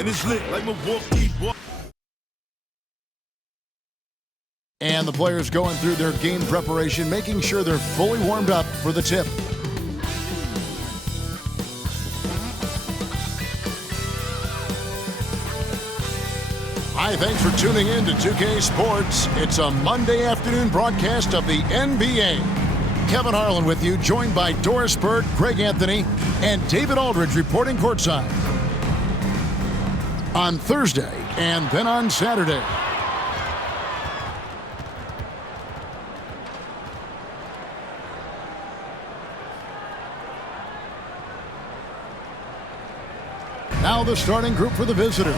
and it's lit like Milwaukee. And the players going through their game preparation, making sure they're fully warmed up for the tip. Hi, thanks for tuning in to 2K Sports. It's a Monday afternoon broadcast of the NBA. Kevin Harlan with you, joined by Doris Bird, Greg Anthony, and David Aldridge reporting courtside. On Thursday and then on Saturday. Now the starting group for the visitors.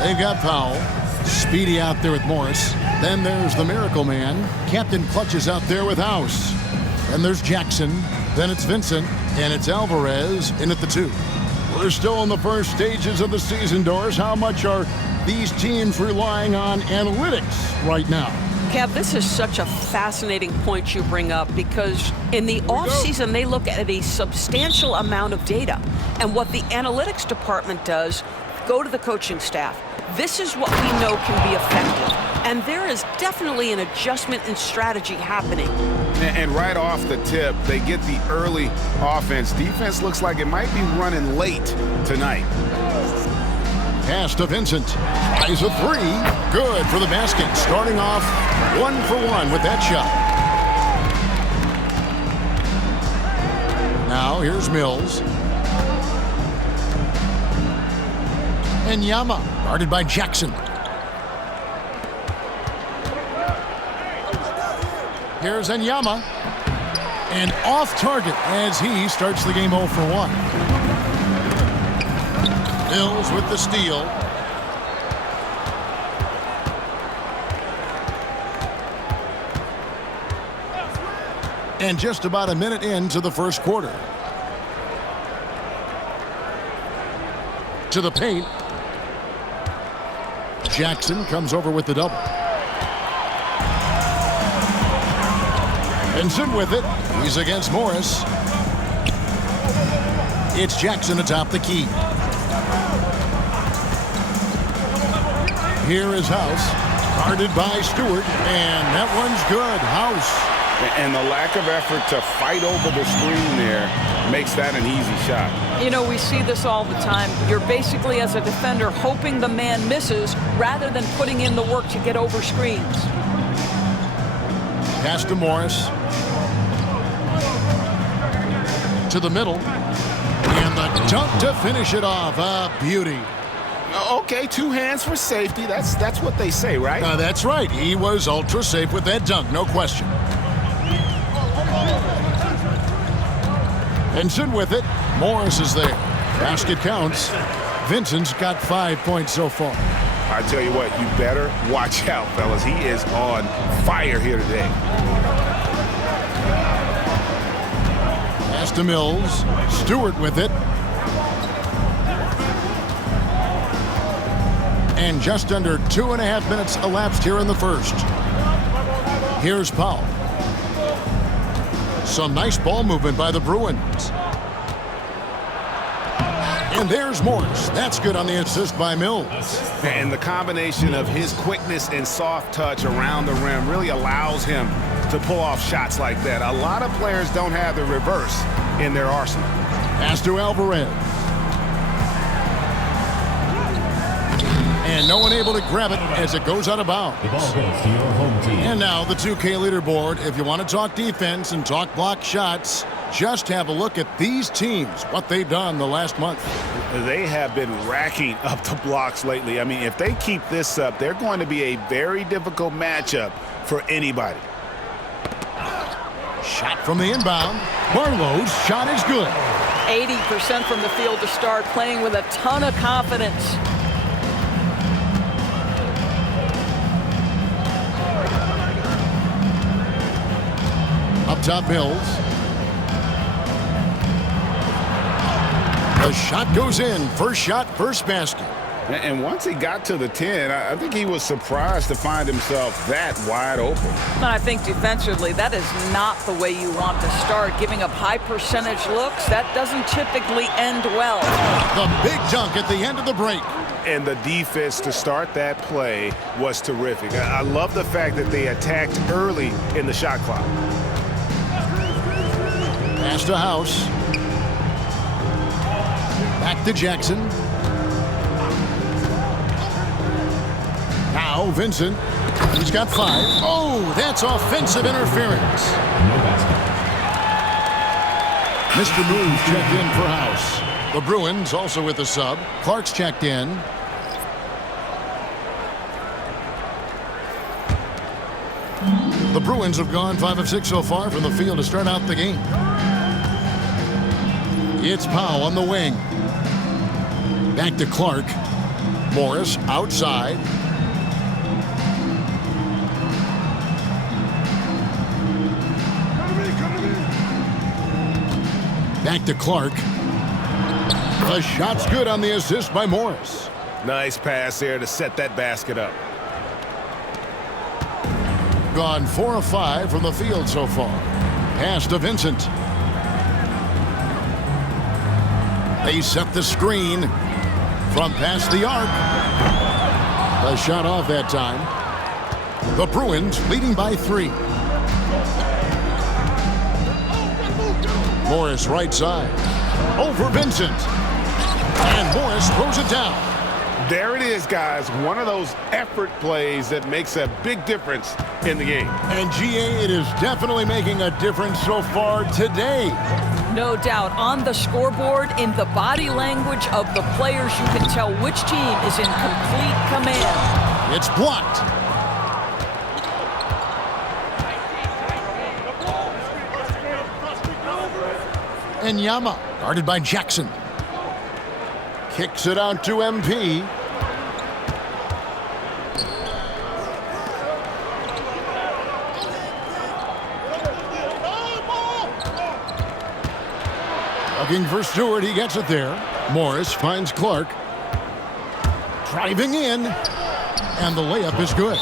They've got Powell, Speedy out there with Morris. Then there's the Miracle Man. Captain Clutch is out there with House. Then there's Jackson. Then it's Vincent. And it's Alvarez in at the 2. We're still in the first stages of the season, Doris. How much are these teams relying on analytics right now? Kev, this is such a fascinating point you bring up because in the offseason, they look at a substantial amount of data. And what the analytics department does, go to the coaching staff. This is what we know can be effective. And there is definitely an adjustment in strategy happening. And right off the tip, they get the early offense. Defense looks like it might be running late tonight. Pass to Vincent. Tries a 3. Good for the basket. Starting off 1 for 1 with that shot. Now here's Mills. And Yama, guarded by Jackson. Here's Enyama. And off target as he starts the game 0 for 1. Mills with the steal. And just about a minute into the first quarter. To the paint. Jackson comes over with the double. Vincent with it. He's against Morris. It's Jackson atop the key. Here is House, guarded by Stewart, and that one's good. House. And the lack of effort to fight over the screen there makes that an easy shot. You know, we see this all the time. You're basically, as a defender, hoping the man misses rather than putting in the work to get over screens. Pass to Morris. To the middle. And the dunk to finish it off. A beauty. Okay, 2 hands for safety. That's what they say, right? That's right. He was ultra safe with that dunk, no question. Vincent with it. Morris is there. Basket counts. Vincent's got 5 points so far. I tell you what, you better watch out, fellas. He is on fire here today. Pass to Mills. Stewart with it. And just under 2.5 minutes elapsed here in the first. Here's Powell. Some nice ball movement by the Bruins. And there's Morris. That's good on the assist by Mills. And the combination of his quickness and soft touch around the rim really allows him to pull off shots like that. A lot of players don't have the reverse in their arsenal. Pass to Alvarez. And no one able to grab it as it goes out of bounds. The ball goes to your home team. And now the 2K leaderboard. If you want to talk defense and talk block shots, just have a look at these teams, what they've done the last month. They have been racking up the blocks lately. I mean, if they keep this up, they're going to be a very difficult matchup for anybody. Shot from the inbound. Barlow's shot is good. 80% from the field to start, playing with a ton of confidence. Up top, Mills. The shot goes in. First shot, first basket. And once he got to the 10, I think he was surprised to find himself that wide open. And I think defensively, that is not the way you want to start. Giving up high percentage looks, that doesn't typically end well. The big dunk at the end of the break. And the defense to start that play was terrific. I love the fact that they attacked early in the shot clock. Pass to House. Back to Jackson. Now Vincent. He's got 5. Oh, that's offensive interference. Mr. Move checked in for House. The Bruins also with the sub. Clark's checked in. The Bruins have gone 5 of 6 so far from the field to start out the game. It's Powell on the wing. Back to Clark. Morris outside. Back to Clark. The shot's good on the assist by Morris. Nice pass there to set that basket up. Gone 4 of 5 from the field so far. Pass to Vincent. They set the screen from past the arc. The shot off that time. The Bruins leading by 3. Morris right side. Over Vincent. And Morris throws it down. There it is, guys. One of those effort plays that makes a big difference in the game. And GA, it is definitely making a difference so far today. No doubt. On the scoreboard, in the body language of the players, you can tell which team is in complete command. It's blocked. And Yama, guarded by Jackson. Kicks it out to MP. Looking for Stewart, he gets it there. Morris finds Clark. Driving in. And the layup is good.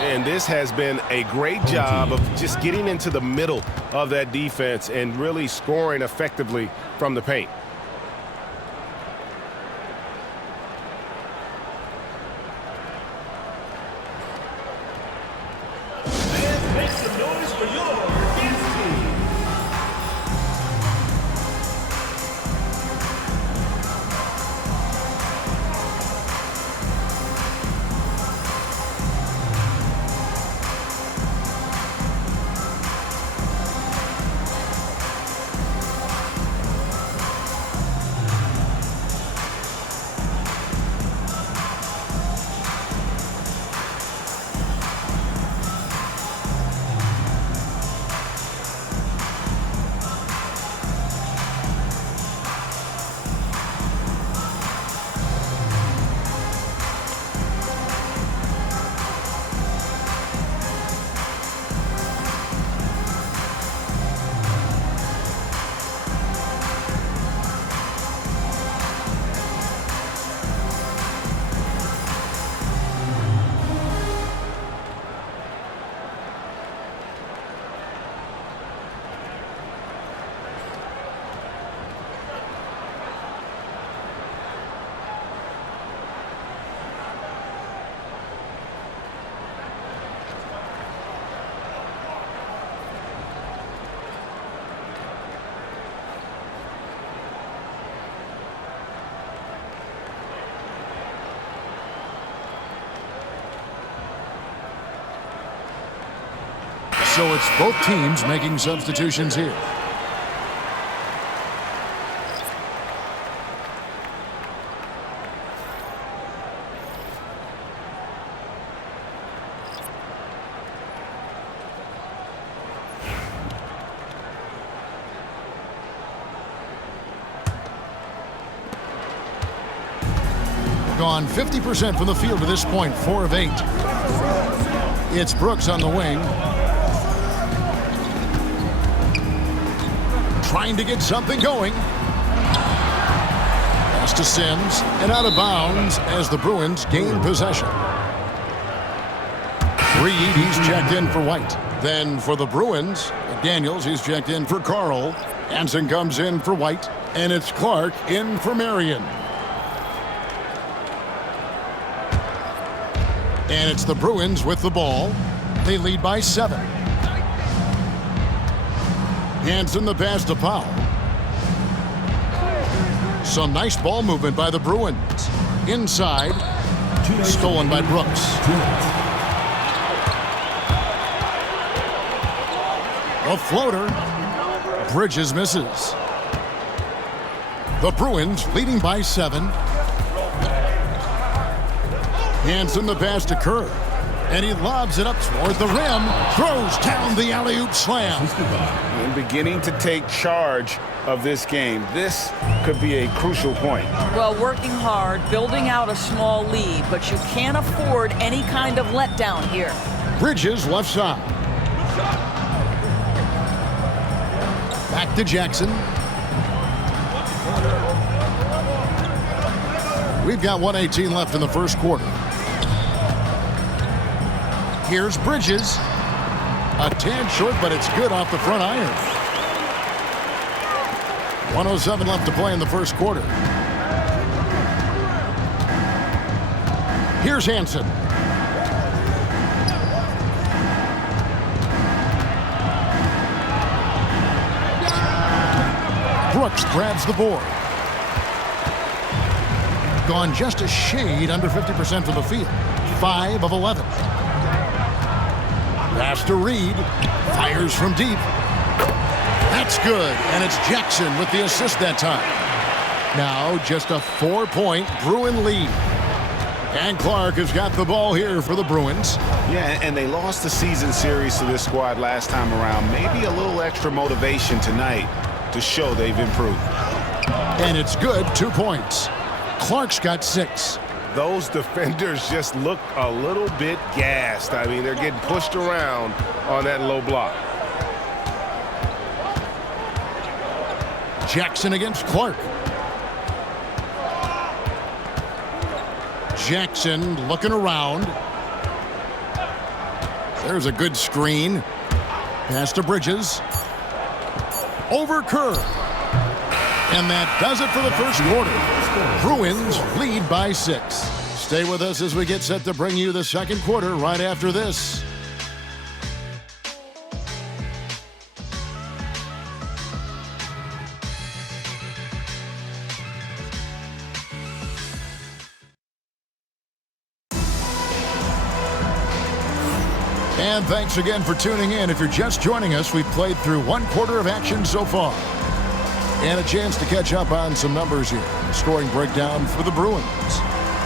And this has been a great job of just getting into the middle of that defense and really scoring effectively from the paint. Make some noise for your dance team. So it's both teams making substitutions here. Gone 50% from the field to this point, 4 of 8. It's Brooks on the wing. Trying to get something going. Pass to Sims and out of bounds as the Bruins gain possession. 3 EDs checked in for White. Then for the Bruins, Daniels, he's checked in for Carl. Hansen comes in for White. And it's Clark in for Marion. And it's the Bruins with the ball. They lead by 7. Hanson the pass to Powell. Some nice ball movement by the Bruins. Inside. Stolen by Brooks. A floater. Bridges misses. The Bruins leading by 7. Hanson the pass to Kerr. And he lobs it up toward the rim. Throws down the alley-oop slam. And beginning to take charge of this game. This could be a crucial point. Well, working hard, building out a small lead, but you can't afford any kind of letdown here. Bridges left side. Back to Jackson. We've got 1:18 left in the first quarter. Here's Bridges. A tad short, but it's good off the front iron. 1:07 left to play in the first quarter. Here's Hanson. Brooks grabs the board. Gone just a shade under 50% from the field. 5 of 11. Pass to Reed. Fires from deep. That's good. And it's Jackson with the assist that time. Now just a 4-point Bruin lead. And Clark has got the ball here for the Bruins. Yeah, and they lost the season series to this squad last time around. Maybe a little extra motivation tonight to show they've improved. And it's good. 2 points. Clark's got 6. Those defenders just look a little bit gassed. I mean, they're getting pushed around on that low block. Jackson against Clark. Jackson looking around. There's a good screen. Pass to Bridges. Over Kerr. And that does it for the first quarter. Bruins lead by 6. Stay with us as we get set to bring you the second quarter right after this. And thanks again for tuning in. If you're just joining us, we've played through 1 quarter of action so far. And a chance to catch up on some numbers here. The scoring breakdown for the Bruins.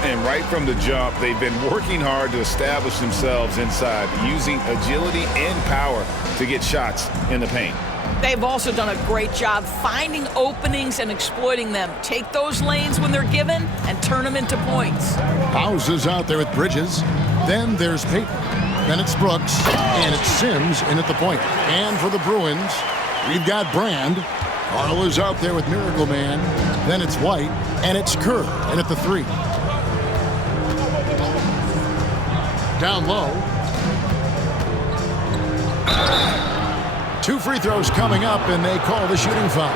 And right from the jump, they've been working hard to establish themselves inside, using agility and power to get shots in the paint. They've also done a great job finding openings and exploiting them. Take those lanes when they're given and turn them into points. House is out there with Bridges. Then there's Payton. Then it's Brooks. And it's Sims in at the point. And for the Bruins, we've got Brand. Carl is out there with Miracle Man. Then it's White. And it's Kerr in at the 3. Down low. 2 free throws coming up, and they call the shooting foul.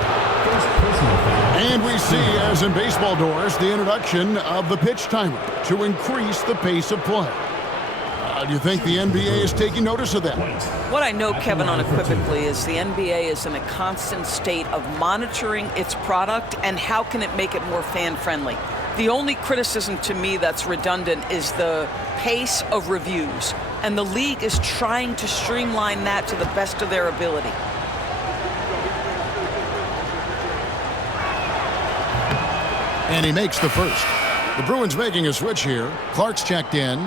And we see, as in baseball doors, the introduction of the pitch timer to increase the pace of play. Do you think the NBA is taking notice of that? What I know, Kevin, unequivocally is the NBA is in a constant state of monitoring its product and how can it make it more fan-friendly. The only criticism to me that's redundant is the pace of reviews, and the league is trying to streamline that to the best of their ability. And he makes the first. The Bruins making a switch here. Clark's checked in.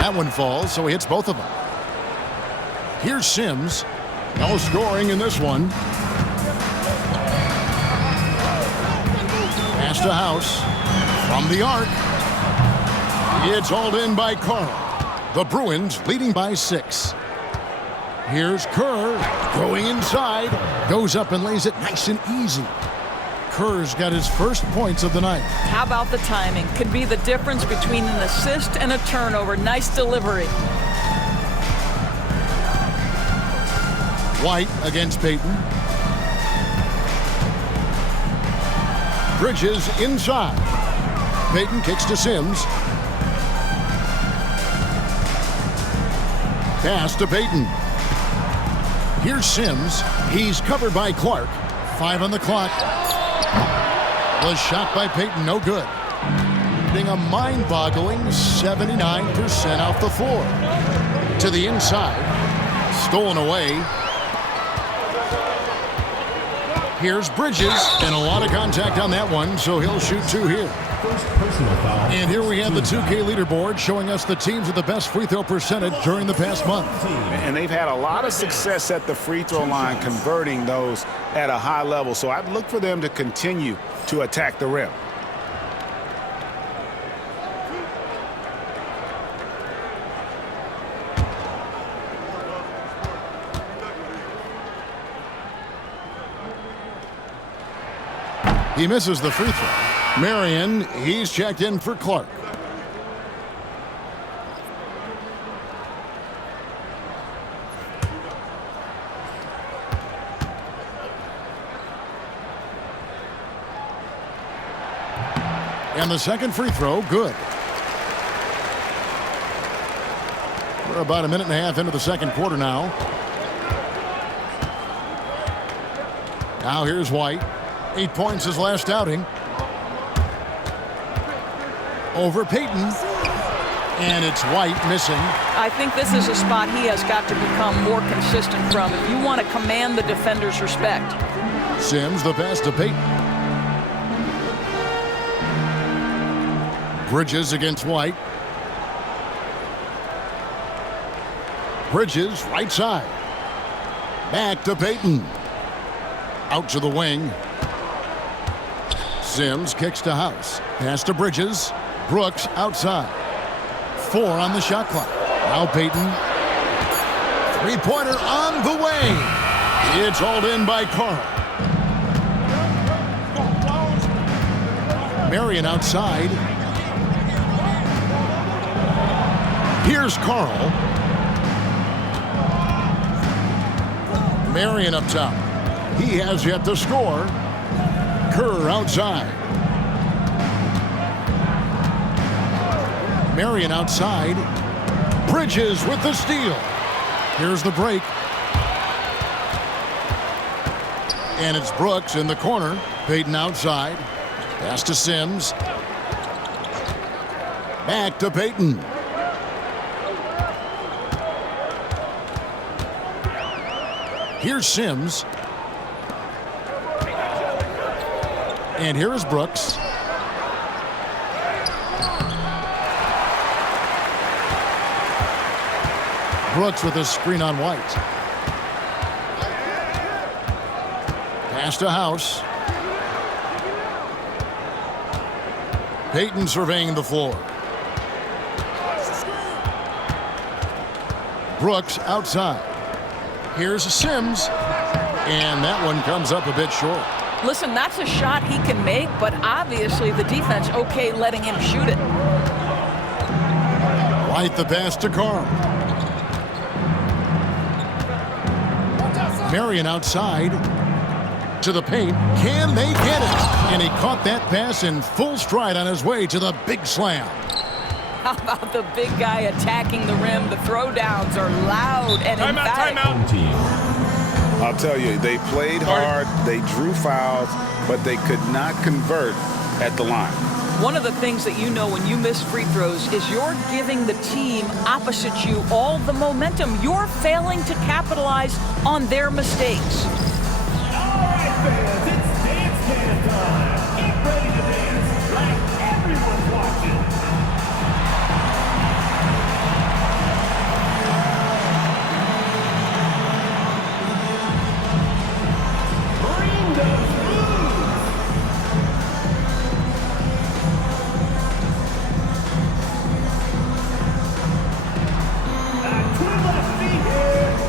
That one falls, so he hits both of them. Here's Sims. No scoring in this one. Pass to House. From the arc. It's hauled in by Carl. The Bruins leading by 6. Here's Kerr. Going inside. Goes up and lays it nice and easy. Kerr's got his first points of the night. How about the timing? Could be the difference between an assist and a turnover. Nice delivery. White against Payton. Bridges inside. Payton kicks to Sims. Pass to Payton. Here's Sims. He's covered by Clark. 5 on the clock. Was shot by Payton, no good. Getting a mind-boggling 79% off the floor. To the inside. Stolen away. Here's Bridges, and a lot of contact on that one, so he'll shoot 2 here. And here we have the 2K leaderboard showing us the teams with the best free throw percentage during the past month. And they've had a lot of success at the free throw line, converting those at a high level. So I'd look for them to continue to attack the rim. He misses the free throw. Marion, he's checked in for Clark. And the second free throw, good. We're about a minute and a half into the second quarter now. Now here's White. 8 points his last outing. Over Payton. And it's White missing. I think this is a spot he has got to become more consistent from if you want to command the defender's respect. Sims, the pass to Payton. Bridges against White. Bridges, right side. Back to Payton. Out to the wing. Sims kicks to House. Pass to Bridges. Brooks outside. 4 on the shot clock. Now Payton. Three-pointer on the way. It's hauled in by Carl. Marion outside. Here's Carl. Marion up top. He has yet to score. Kerr outside. Marion outside. Bridges with the steal. Here's the break. And it's Brooks in the corner. Payton outside. Pass to Sims. Back to Payton. Here's Sims. And here is Brooks. Brooks with a screen on White. Pass to House. Payton surveying the floor. Brooks outside. Here's Sims. And that one comes up a bit short. Listen, that's a shot he can make, but obviously the defense okay letting him shoot it. White the pass to Carl. Marion outside to the paint. Can they get it? And he caught that pass in full stride on his way to the big slam. How about the big guy attacking the rim? The throwdowns are loud and emphatic. Timeout. I'll tell you, they played hard, they drew fouls, but they could not convert at the line. One of the things that you know when you miss free throws is you're giving the team opposite you all the momentum. You're failing to capitalize on their mistakes. All right, fans, it's dance can time. Get ready to dance like everyone's watching. Bring those moves. And to the feet here.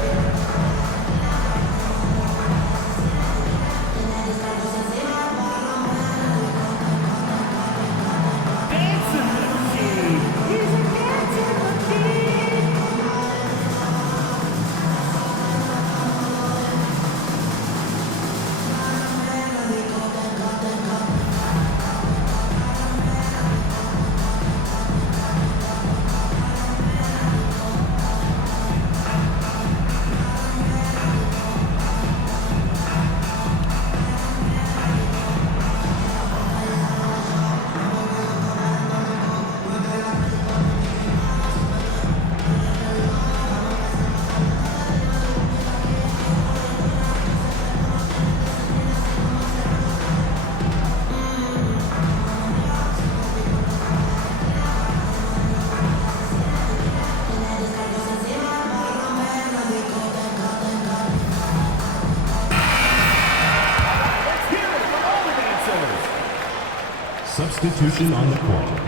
substitution on the court.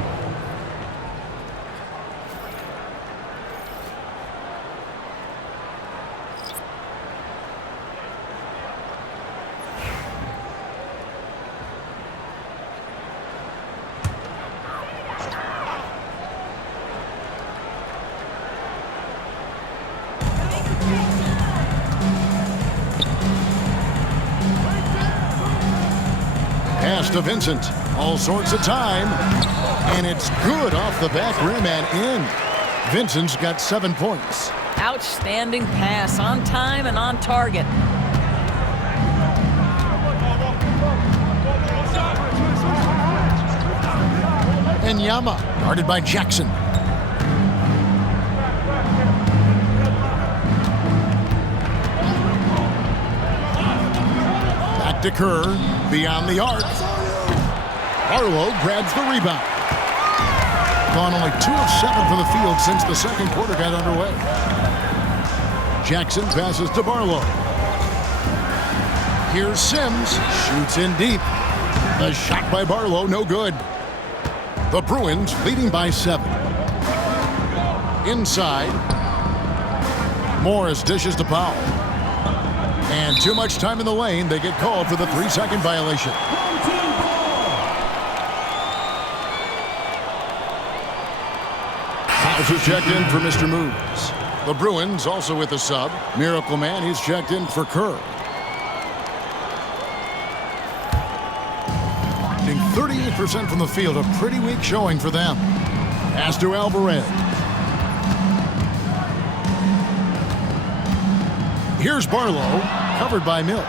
Pass to Vincent. All sorts of time. And it's good off the back rim and in. Vincent's got 7 points. Outstanding pass, on time and on target. And Yama, guarded by Jackson. Back to Kerr, beyond the arc. Barlow grabs the rebound. Gone only 2 of 7 from the field since the second quarter got underway. Jackson passes to Barlow. Here's Sims, shoots in deep. The shot by Barlow, no good. The Bruins leading by 7. Inside. Morris dishes to Powell. And too much time in the lane. They get called for the 3-second violation. Fouls are checked in for Mr. Moves. The Bruins also with a sub. Miracle Man, he's checked in for Kerr. 38% from the field, a pretty weak showing for them. Pass to Alvarez. Here's Barlow, covered by Mills.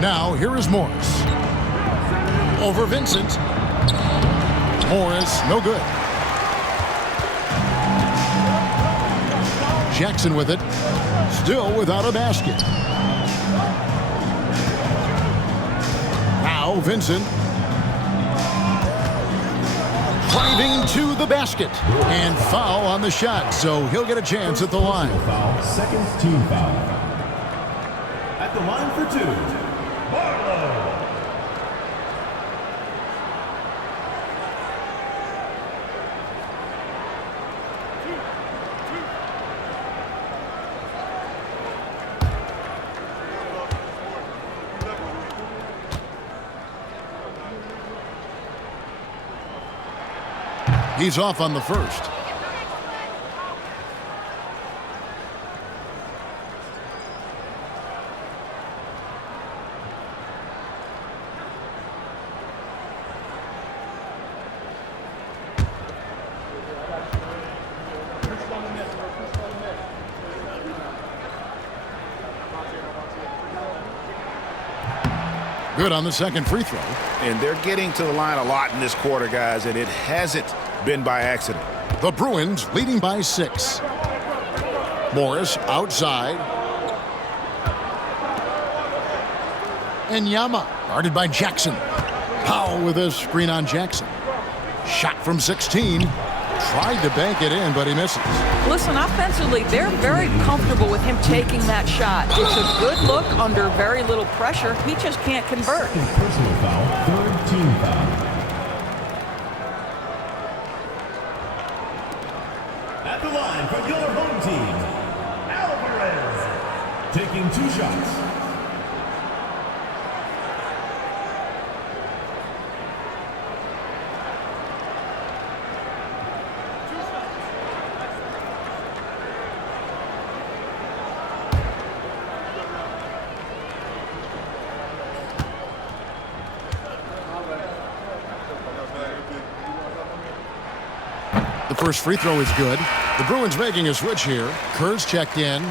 Now, here is Morris. Over Vincent. Morris, no good. Jackson with it. Still without a basket. Now, Vincent. Driving to the basket. And foul on the shot, so he'll get a chance at the line. Foul, second team foul. At the line for 2, Barlow. He's off on the first. Good on the second free throw. And they're getting to the line a lot in this quarter, guys, and it hasn't been by accident. The Bruins leading by 6. Morris outside. And Yama guarded by Jackson. Powell with a screen on Jackson. Shot from 16. Tried to bank it in, but he misses. Listen, offensively, they're very comfortable with him taking that shot. It's a good look under very little pressure. He just can't convert. Second personal foul, third team foul. At the line for your home team, Alvarez. Taking 2 shots. The first free throw is good. The Bruins making a switch here. Kerr's checked in.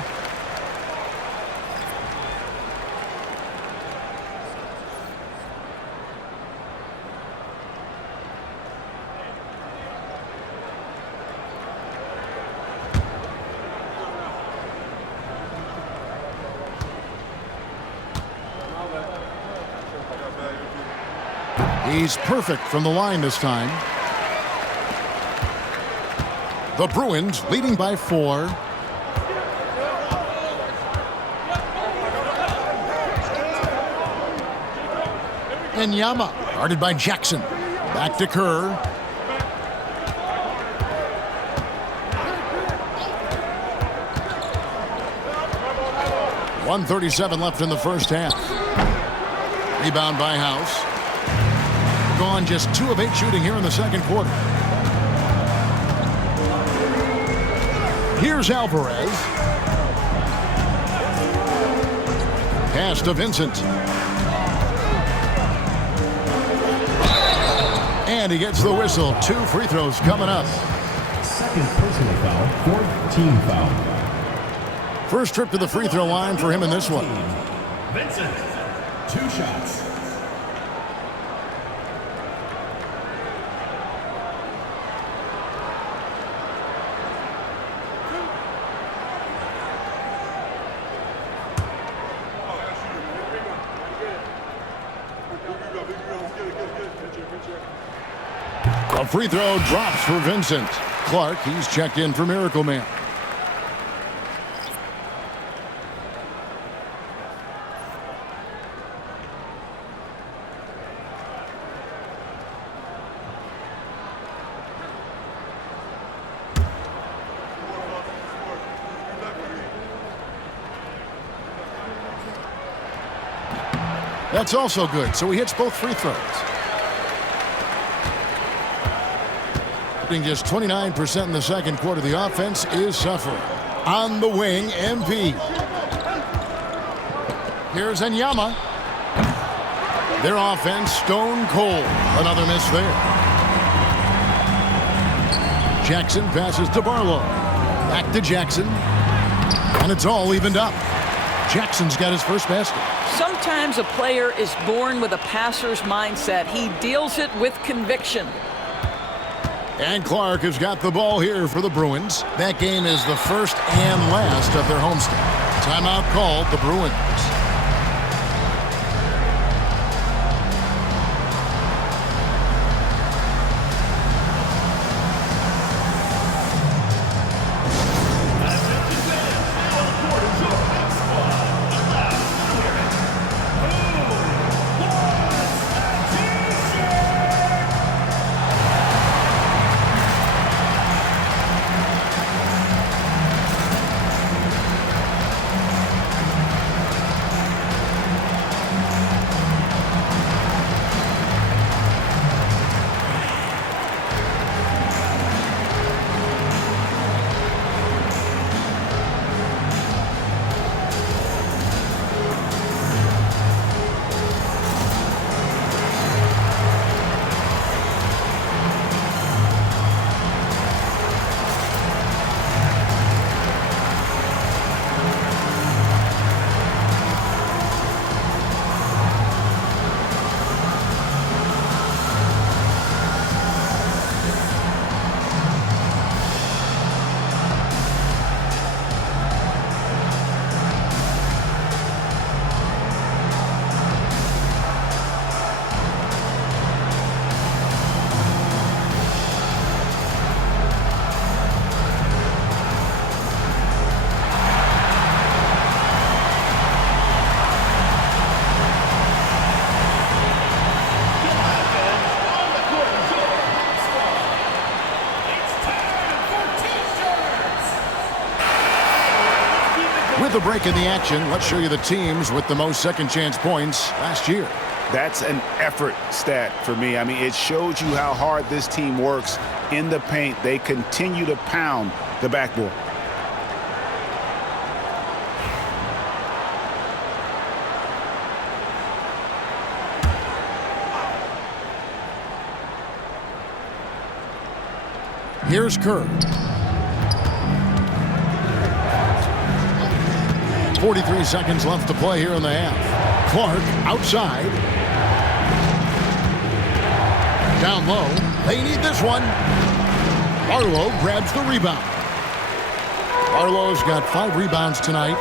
He's perfect from the line this time. The Bruins leading by 4. And Yama, guarded by Jackson. Back to Kerr. .137 left in the first half. Rebound by House. Gone just 2 of 8 shooting here in the second quarter. Here's Alvarez. Pass to Vincent. And he gets the whistle. 2 free throws coming up. Second personal foul, 4th team foul. First trip to the free throw line for him in this one. Vincent, 2 shots. A free throw drops for Vincent. Clark, he's checked in for Miracle Man. That's also good, so he hits both free throws. Shooting just 29% in the second quarter. The offense is suffering. On the wing, MP. Here's Enyama. Their offense stone cold. Another miss there. Jackson passes to Barlow. Back to Jackson. And it's all evened up. Jackson's got his first basket. Sometimes a player is born with a passer's mindset. He deals it with conviction. And Clark has got the ball here for the Bruins. That game is the first and last of their homestand. Timeout called the Bruins. With a break in the action, let's show you the teams with the most second chance points last year. That's an effort stat for me. I mean, it shows you how hard this team works in the paint. They continue to pound the backboard. Here's Kerr. 43 seconds left to play here in the half. Clark outside. Down low. They need this one. Barlow grabs the rebound. Barlow's got 5 rebounds tonight.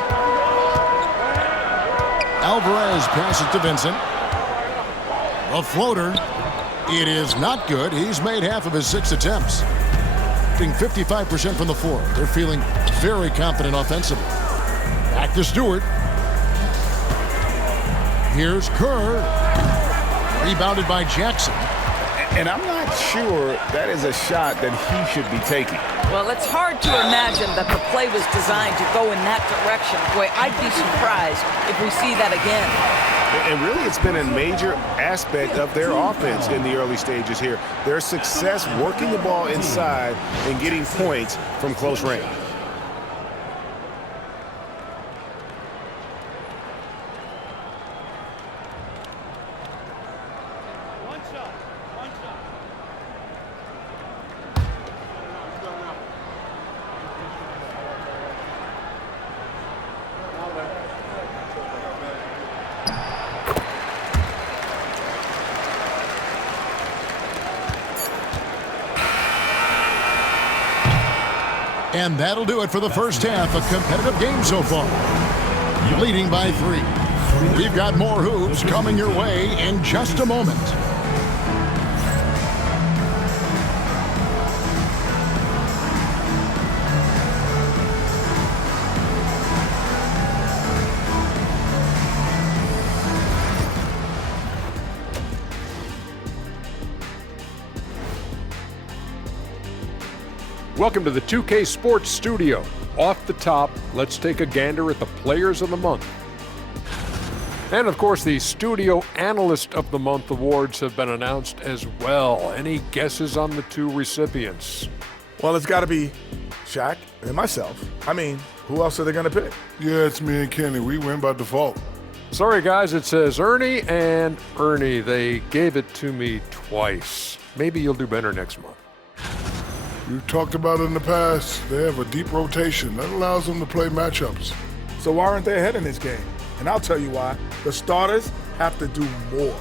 Alvarez passes to Vincent. A floater. It is not good. He's made half of his 6 attempts. 55% from the floor. They're feeling very confident offensively. Back to Stewart. Here's Kerr. Rebounded by Jackson. And I'm not sure that is a shot that he should be taking. Well, it's hard to imagine that the play was designed to go in that direction. Boy, I'd be surprised if we see that again. And really, it's been a major aspect of their offense in the early stages here. Their success working the ball inside and getting points from close range. And that'll do it for the first half. A competitive game so far. Leading by 3. We've got more hoops coming your way in just a moment. Welcome to the 2K Sports Studio. Off the top, let's take a gander at the Players of the Month. And of course, the Studio Analyst of the Month awards have been announced as well. Any guesses on the 2 recipients? Well, it's got to be Shaq and myself. I mean, who else are they going to pick? Yeah, it's me and Kenny. We win by default. Sorry, guys, it says Ernie and Ernie. They gave it to me twice. Maybe you'll do better next month. We've talked about it in the past. They have a deep rotation. That allows them to play matchups. So why aren't they ahead in this game? And I'll tell you why. The starters have to do more.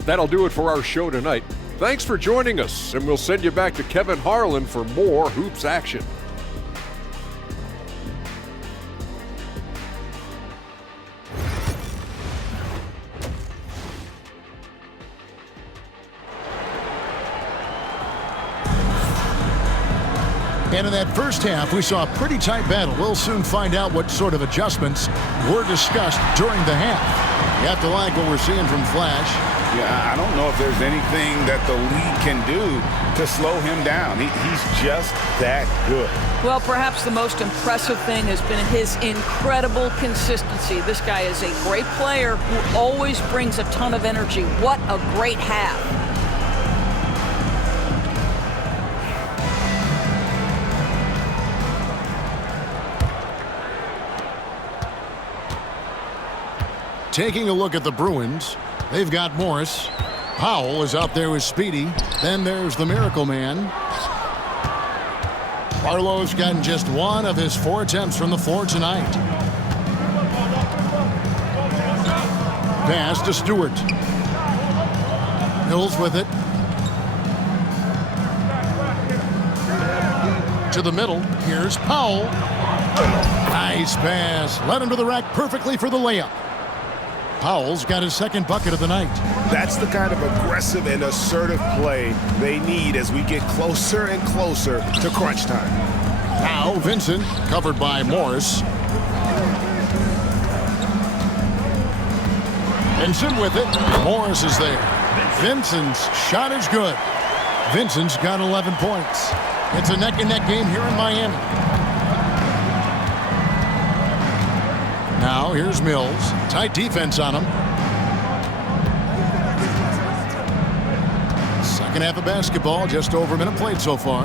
That'll do it for our show tonight. Thanks for joining us, and we'll send you back to Kevin Harlan for more hoops action. And in that first half, we saw a pretty tight battle. We'll soon find out what sort of adjustments were discussed during the half. You have to like what we're seeing from Flash. Yeah, I don't know if there's anything that the league can do to slow him down. He's just that good. Well, perhaps the most impressive thing has been his incredible consistency. This guy is a great player who always brings a ton of energy. What a great half. Taking a look at the Bruins, they've got Morris. Powell is out there with Speedy. Then there's the Miracle Man. Barlow's gotten just 1 of his 4 attempts from the floor tonight. Pass to Stewart. Mills with it. To the middle. Here's Powell. Nice pass. Led him to the rack perfectly for the layup. Powell's got his 2nd bucket of the night. That's the kind of aggressive and assertive play they need as we get closer and closer to crunch time. Now Vincent, covered by Morris. Vincent with it. Morris is there. Vincent's shot is good. Vincent's got 11 points. It's a neck-and-neck game here in Miami. Now here's Mills. Tight defense on him. Second half of basketball, just over a minute played so far.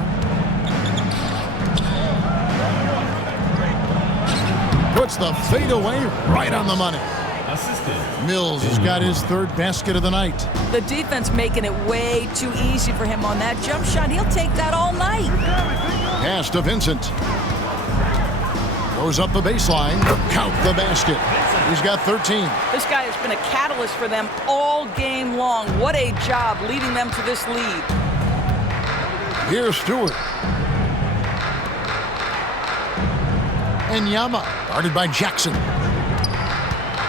Puts the fadeaway right on the money. Mills has got his 3rd basket of the night. The defense making it way too easy for him on that jump shot. He'll take that all night. Pass to Vincent. Goes up the baseline. Count the basket. He's got 13. This guy has been a catalyst for them all game long. What a job leading them to this lead. Here's Stewart. And Yama, guarded by Jackson.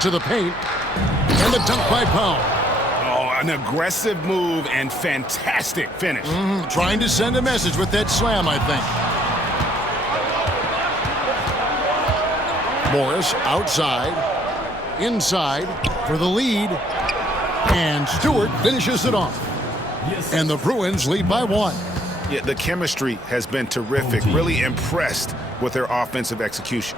To the paint. And the dunk by Powell. Oh, an aggressive move and fantastic finish. Trying to send a message with that slam, I think. Morris outside. inside for the lead. And Stewart finishes it off. And the Bruins lead by 1. Yeah, the chemistry has been terrific. Really impressed with their offensive execution.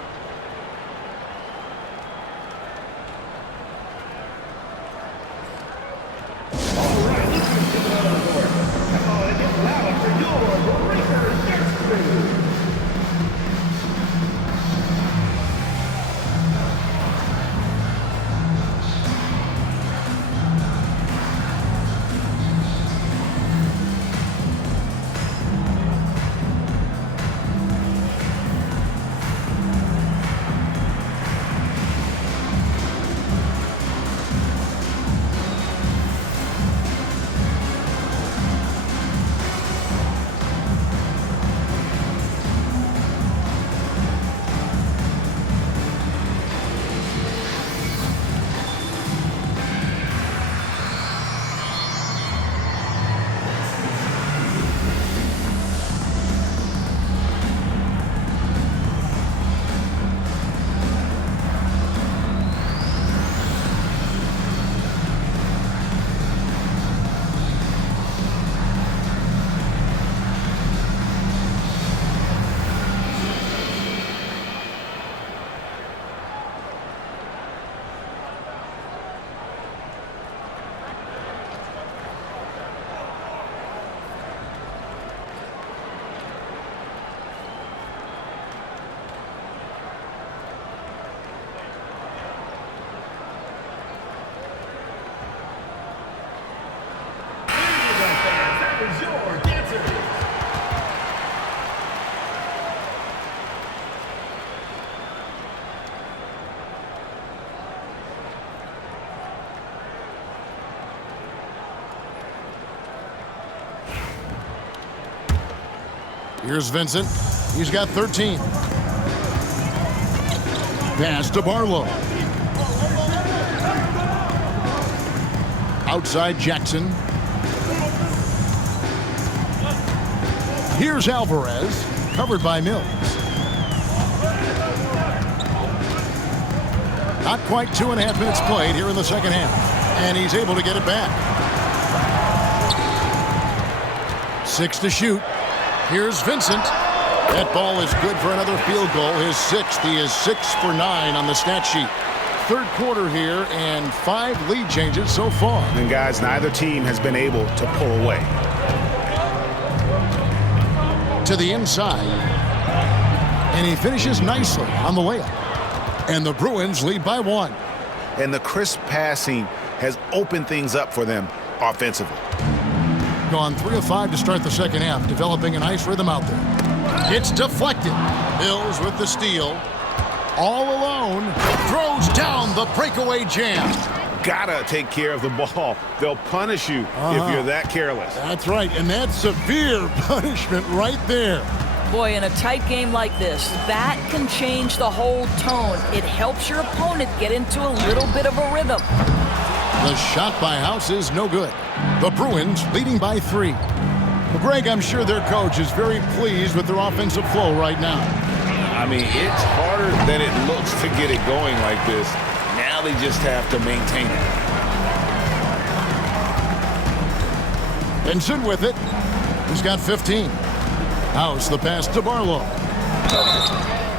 Here's Vincent. He's got 13. Pass to Barlow. Outside Jackson. Here's Alvarez, covered by Mills. Not quite 2.5 minutes played here in the second half. And he's able to get it back. 6 to shoot. Here's Vincent. That ball is good for another field goal. His 6th. He is 6 for 9 on the stat sheet. Third quarter here and 5 lead changes so far. And guys, neither team has been able to pull away. To the inside. And he finishes nicely on the layup. And the Bruins lead by 1. And the crisp passing has opened things up for them offensively. Gone 3 of 5 to start the second half, developing a nice rhythm out there. It's deflected. Mills with the steal. All alone. Throws down the breakaway jam. Gotta take care of the ball. They'll punish you if you're that careless. That's right, and that's severe punishment right there. Boy, in a tight game like this, that can change the whole tone. It helps your opponent get into a little bit of a rhythm. The shot by House is no good. The Bruins leading by 3. Well, Greg, I'm sure their coach is very pleased with their offensive flow right now. I mean, it's harder than it looks to get it going like this. Now they just have to maintain it. Vincent with it. He's got 15. House the pass to Barlow.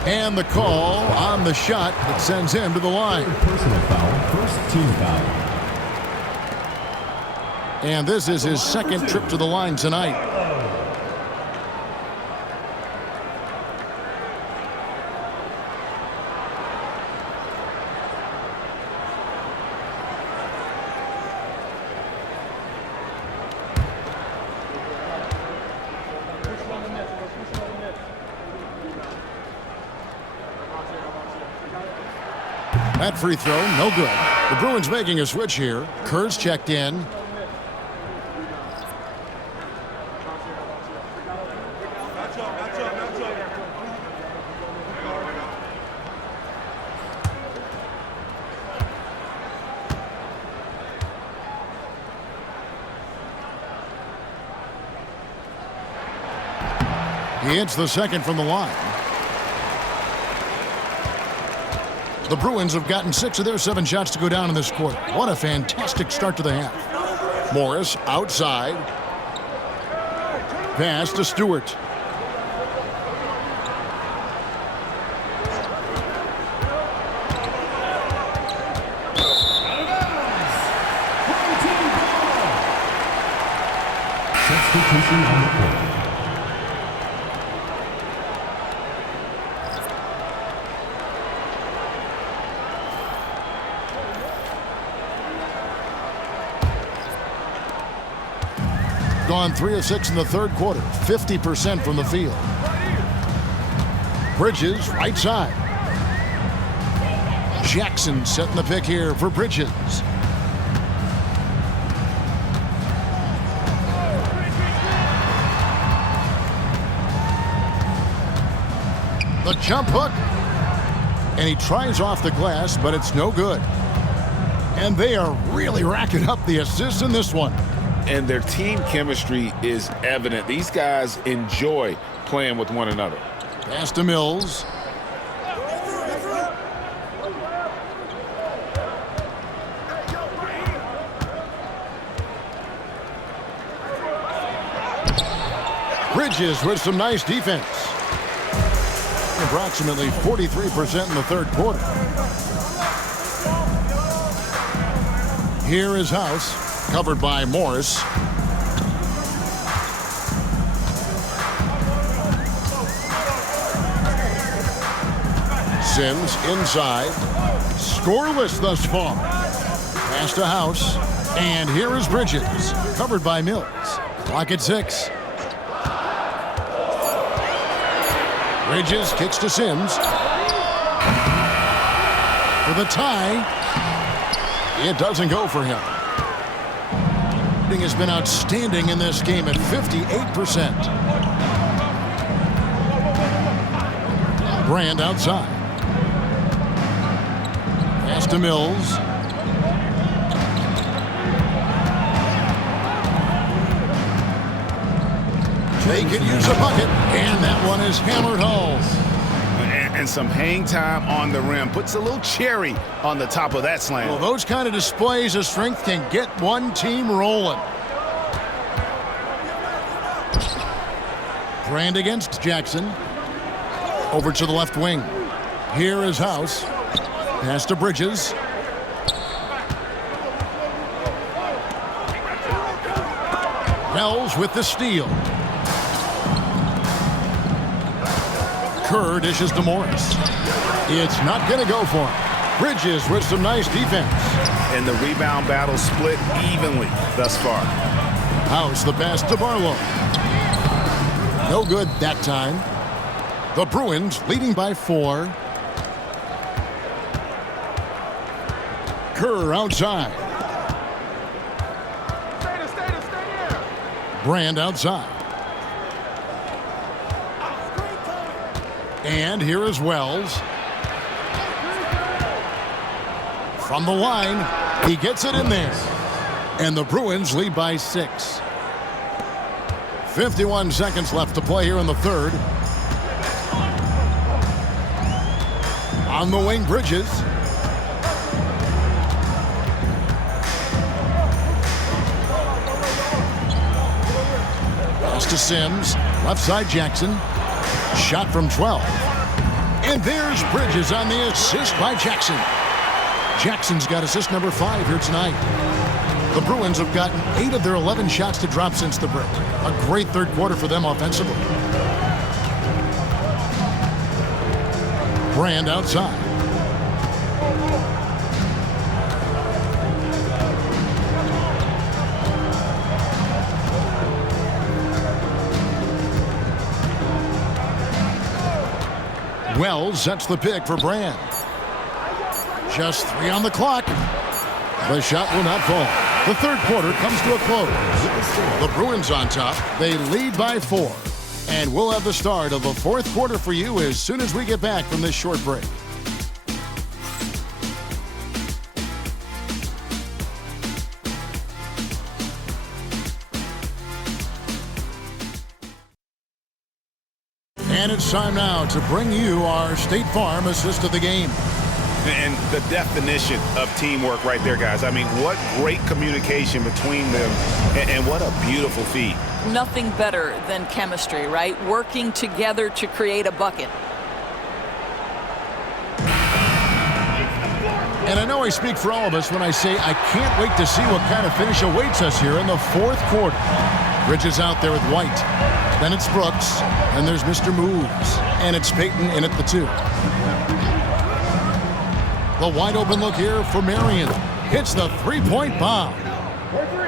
And the call on the shot that sends him to the line. Personal foul, first team foul. And this is his second trip to the line tonight. That free throw, no good. The Bruins making a switch here. Kerr's checked in. He hits the second from the line. The Bruins have gotten 6 of their 7 shots to go down in this quarter. What a fantastic start to the half. Morris outside. Pass to Stewart. Substitution on the court. Gone 3 of 6 in the third quarter, 50% from the field. Bridges, right side. Jackson setting the pick here for Bridges. The jump hook. And he tries off the glass, but it's no good. And they are really racking up the assists in this one. And their team chemistry is evident. These guys enjoy playing with one another. Pass to Mills. Bridges with some nice defense. Approximately 43% in the third quarter. Here is House. Covered by Morris. Sims inside. Scoreless thus far. Pass to House. And here is Bridges. Covered by Mills. Clock at 6. Bridges kicks to Sims. For the tie. It doesn't go for him. Has been outstanding in this game at 58%. Brand outside. Pass to Mills. They could use a bucket, and that one is hammered home. And some hang time on the rim. Puts a little cherry on the top of that slam. Well, those kind of displays of strength can get one team rolling. Brand against Jackson. Over to the left wing. Here is House. Pass to Bridges. Wells with the steal. Kerr dishes to Morris. It's not going to go for him. Bridges with some nice defense. And the rebound battle split evenly thus far. House the pass to Barlow. No good that time. The Bruins leading by 4. Kerr outside. Brand outside. And here is Wells. From the line, he gets it in there. And the Bruins lead by 6. 51 seconds left to play here in the third. On the wing, Bridges. Pass to Sims. Left side, Jackson. Shot from 12. And there's Bridges on the assist by Jackson. Jackson's got assist number 5 here tonight. The Bruins have gotten 8 of their 11 shots to drop since the break. A great third quarter for them offensively. Brand outside. Wells sets the pick for Brand. Just 3 on the clock. The shot will not fall. The third quarter comes to a close. The Bruins on top. They lead by 4. And we'll have the start of the fourth quarter for you as soon as we get back from this short break. And it's time now to bring you our State Farm assist of the game. And the definition of teamwork right there, guys. I mean, what great communication between them, and what a beautiful feat. Nothing better than chemistry, right? Working together to create a bucket. And I know I speak for all of us when I say I can't wait to see what kind of finish awaits us here in the fourth quarter. Bridges out there with White. Then it's Brooks. And there's Mr. Moves. And it's Payton in at the 2. The wide open look here for Marion. Hits the three-point bomb.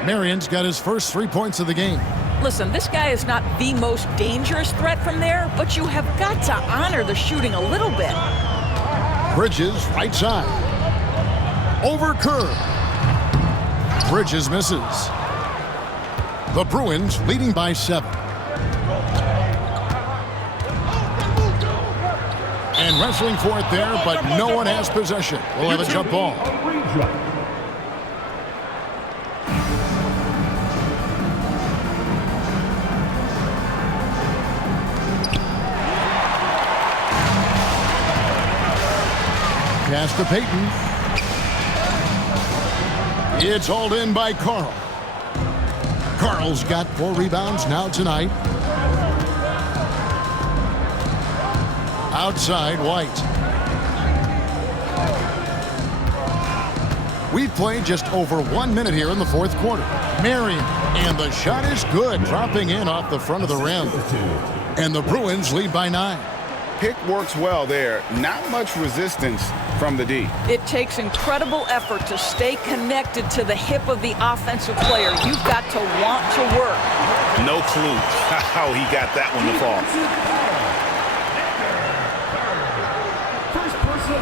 Marion's got his first 3 points of the game. Listen, this guy is not the most dangerous threat from there, but you have got to honor the shooting a little bit. Bridges, right side. Over Kerr. Bridges misses. The Bruins leading by 7. And wrestling for it there, but no one has possession. We'll have a jump ball. Pass to Payton. It's hauled in by Carl. Carl's got 4 rebounds now tonight. Outside, White. We've played just over 1 minute here in the fourth quarter. Marion, and the shot is good, dropping in off the front of the rim. And the Bruins lead by 9. Pick works well there. Not much resistance from the D. It takes incredible effort to stay connected to the hip of the offensive player. You've got to want to work. No clue how he got that one to fall.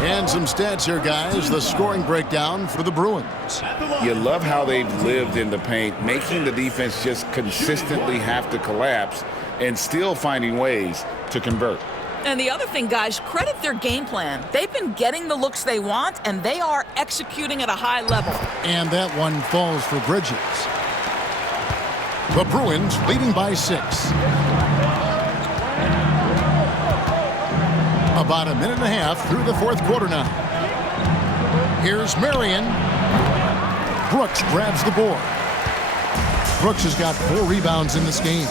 And some stats here, guys. The scoring breakdown for the Bruins. You love how they've lived in the paint, making the defense just consistently have to collapse and still finding ways to convert. And the other thing, guys, credit their game plan. They've been getting the looks they want, and they are executing at a high level. And that one falls for Bridges. The Bruins leading by 6. About a minute and a half through the fourth quarter now. Here's Marion. Brooks grabs the board. Brooks has got 4 rebounds in this game.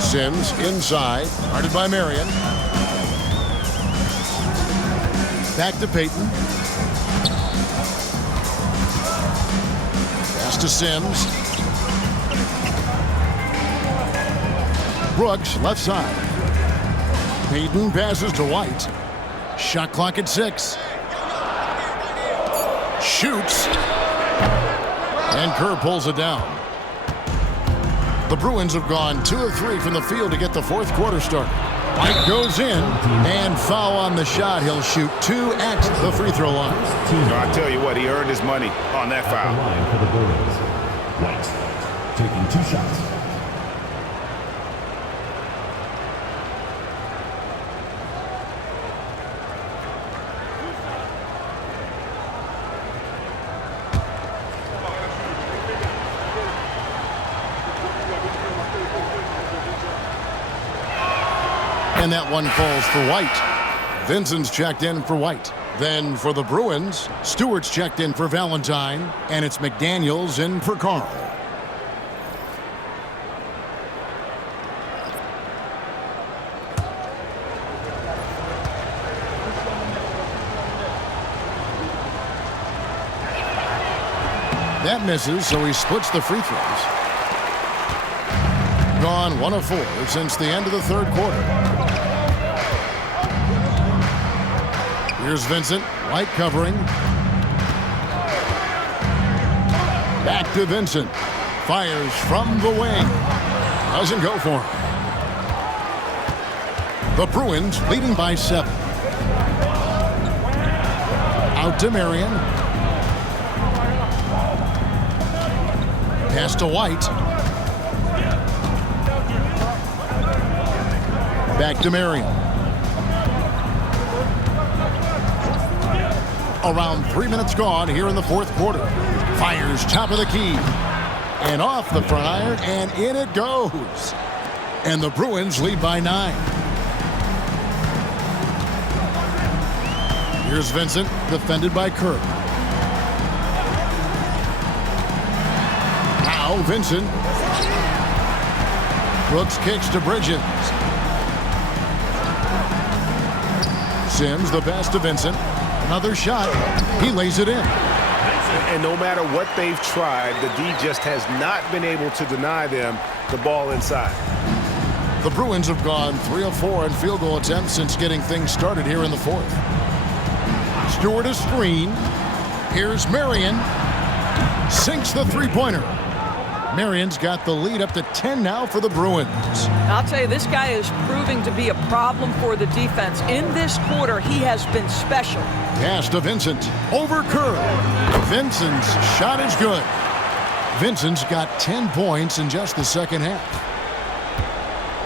Sims inside, guarded by Marion. Back to Payton. Pass to Sims. Brooks, left side. Payton passes to White. Shot clock at 6. Shoots. And Kerr pulls it down. The Bruins have gone 2 of 3 from the field to get the fourth quarter started. White goes in, and foul on the shot. He'll shoot 2 at the free throw line. I tell you what, he earned his money on that foul. Line for the Bruins. White taking 2 shots. And that one falls for White. Vincent's checked in for White. Then for the Bruins, Stewart's checked in for Valentine, and it's McDaniels in for Carl. That misses, so he splits the free throws. Gone 1 of 4 since the end of the third quarter. Here's Vincent. White covering. Back to Vincent. Fires from the wing. Doesn't go for him. The Bruins leading by 7. Out to Marion. Pass to White. Back to Marion. Around 3 minutes gone here in the fourth quarter. Fires top of the key. And off the front iron, and in it goes. And the Bruins lead by 9. Here's Vincent, defended by Kirk. Now Vincent. Brooks kicks to Bridges. Sims, the pass to Vincent. Another shot. He lays it in. And no matter what they've tried, the D just has not been able to deny them the ball inside. The Bruins have gone 3 of 4 in field goal attempts since getting things started here in the fourth. Stewart a screen. Here's Marion. Sinks the three-pointer. Marion's got the lead up to 10 now for the Bruins. I'll tell you, this guy is proving to be a problem for the defense. In this quarter, he has been special. Pass to Vincent. Over Kerr. Vincent's shot is good. Vincent's got 10 points in just the second half.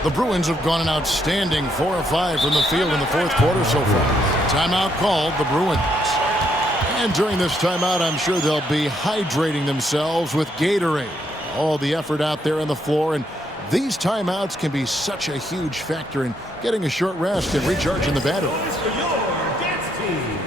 The Bruins have gone an outstanding 4 of 5 from the field in the fourth quarter so far. Timeout called, the Bruins. And during this timeout, I'm sure they'll be hydrating themselves with Gatorade. All the effort out there on the floor, and these timeouts can be such a huge factor in getting a short rest and recharging the batteries. For your dance team.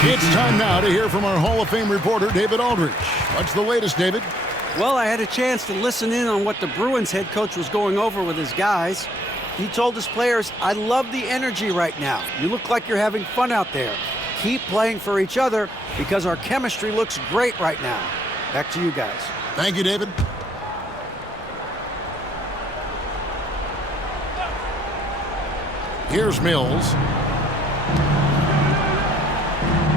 It's time now to hear from our Hall of Fame reporter, David Aldridge. What's the latest, David? Well, I had a chance to listen in on what the Bruins head coach was going over with his guys. He told his players, "I love the energy right now. You look like you're having fun out there. Keep playing for each other because our chemistry looks great right now." Back to you guys. Thank you, David. Here's Mills.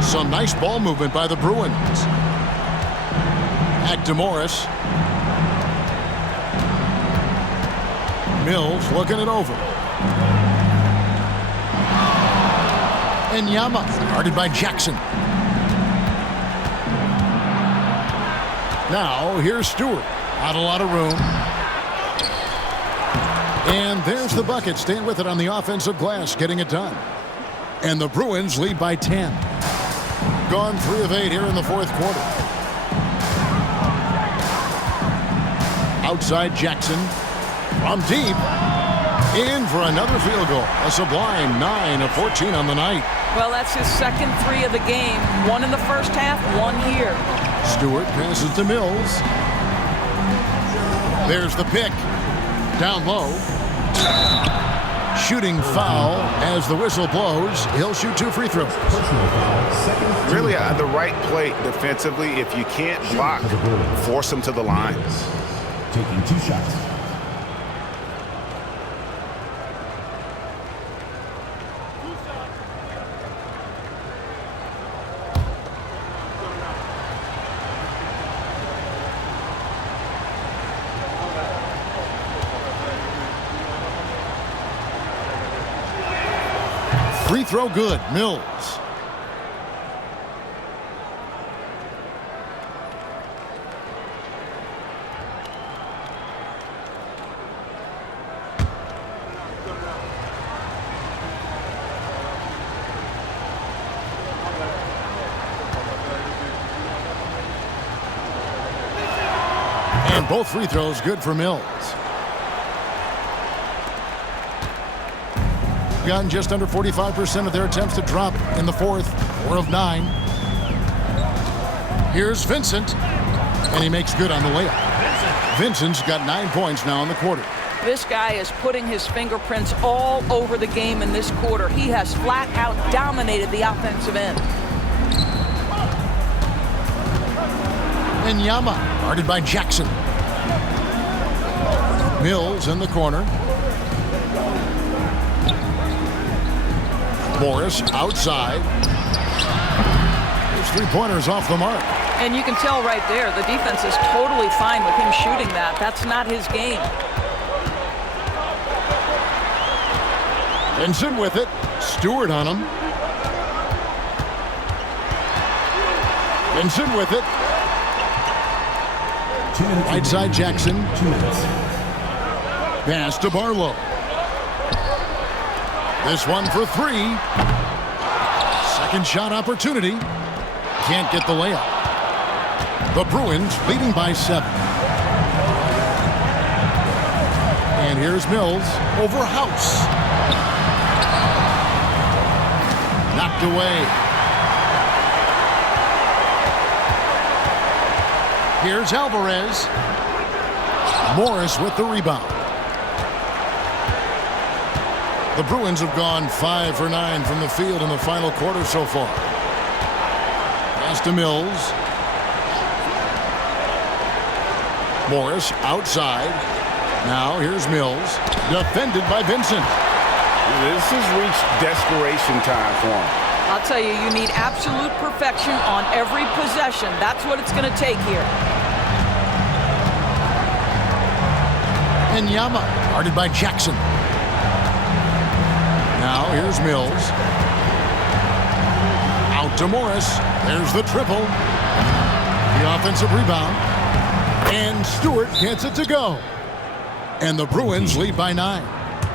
Some nice ball movement by the Bruins. Back to Morris. Mills looking it over. And Yama guarded by Jackson. Now here's Stewart. Not a lot of room. And there's the bucket. Staying with it on the offensive glass, getting it done. And the Bruins lead by 10. Gone 3 of 8 here in the fourth quarter. Outside Jackson. From deep. In for another field goal. A sublime 9 of 14 on the night. Well, that's his second 3 of the game. 1 in the first half, 1 here. Stewart passes to Mills. There's the pick. Down low. Shooting foul as the whistle blows. He'll shoot 2 free throws. Really the right play defensively. If you can't block, force them to the line. Taking 2 shots. Free throw good. Mills. And both free throws good for Mills. Gotten just under 45% of their attempts to drop in the fourth. 4 of 9. Here's Vincent. And he makes good on the layup. Vincent's got 9 points now in the quarter. This guy is putting his fingerprints all over the game in this quarter. He has flat out dominated the offensive end. Enyama, guarded by Jackson. Mills in the corner. Morris outside. His three-pointers off the mark. And you can tell right there, the defense is totally fine with him shooting that. That's not his game. Vincent with it. Stewart on him. Vincent with it. Right side Jackson. Pass to Barlow. This one for 3. Second shot opportunity. Can't get the layup. The Bruins leading by 7. And here's Mills over House. Knocked away. Here's Alvarez. Morris with the rebound. The Bruins have gone 5 for 9 from the field in the final quarter so far. Pass to Mills. Morris outside. Now here's Mills. Defended by Vincent. This has reached desperation time for him. I'll tell you, you need absolute perfection on every possession. That's what it's going to take here. Enyama, guarded by Jackson. Now here's Mills. Out to Morris. There's the triple. The offensive rebound. And Stewart gets it to go. And the Bruins lead by 9.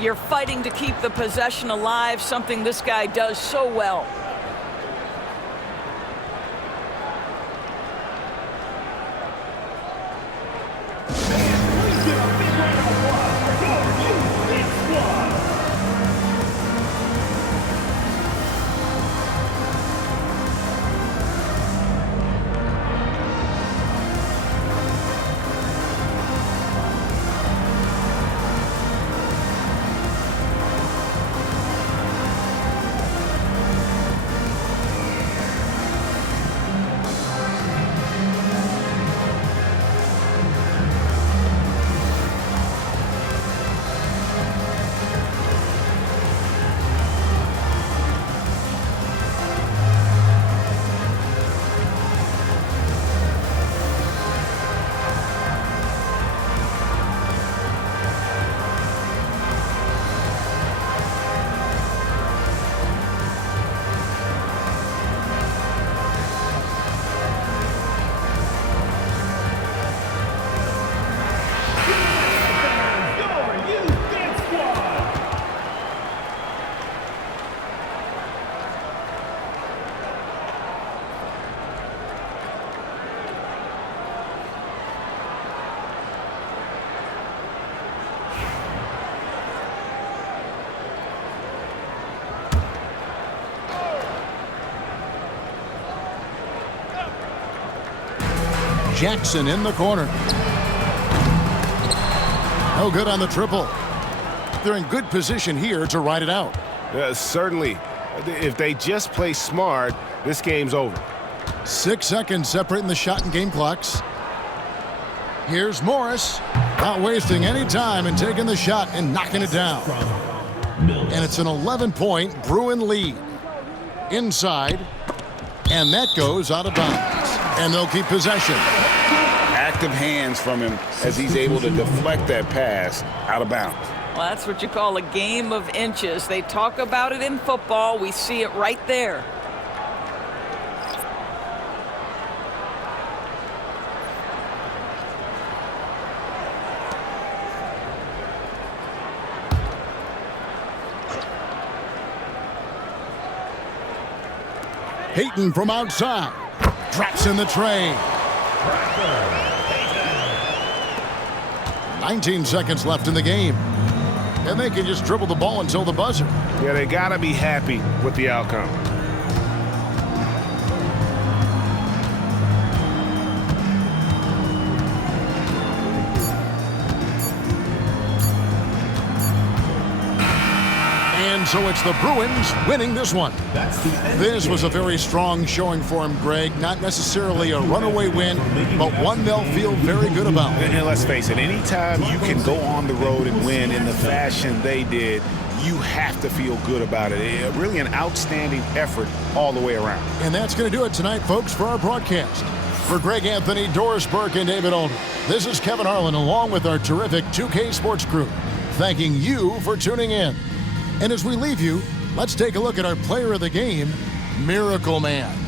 You're fighting to keep the possession alive, something this guy does so well. Jackson in the corner. No good on the triple. They're in good position here to ride it out. Certainly. If they just play smart, this game's over. 6 seconds separating the shot and game clocks. Here's Morris. Not wasting any time and taking the shot and knocking it down. And it's an 11-point Bruin lead. Inside. And that goes out of bounds. And they'll keep possession. Active hands from him as he's able to deflect that pass out of bounds. Well, that's what you call a game of inches. They talk about it in football. We see it right there. Payton from outside. Drops in the tray. 19 seconds left in the game. And they can just dribble the ball until the buzzer. Yeah, they got to be happy with the outcome. And so it's the Bruins winning this one. This was a very strong showing for him, Greg. Not necessarily a runaway win, but one they'll feel very good about. And let's face it, anytime you can go on the road and win in the fashion they did, you have to feel good about it. Really an outstanding effort all the way around. And that's going to do it tonight, folks, for our broadcast. For Greg Anthony, Doris Burke, and David Aldridge, this is Kevin Harlan along with our terrific 2K Sports crew, thanking you for tuning in. And as we leave you, let's take a look at our player of the game, Miracle Man.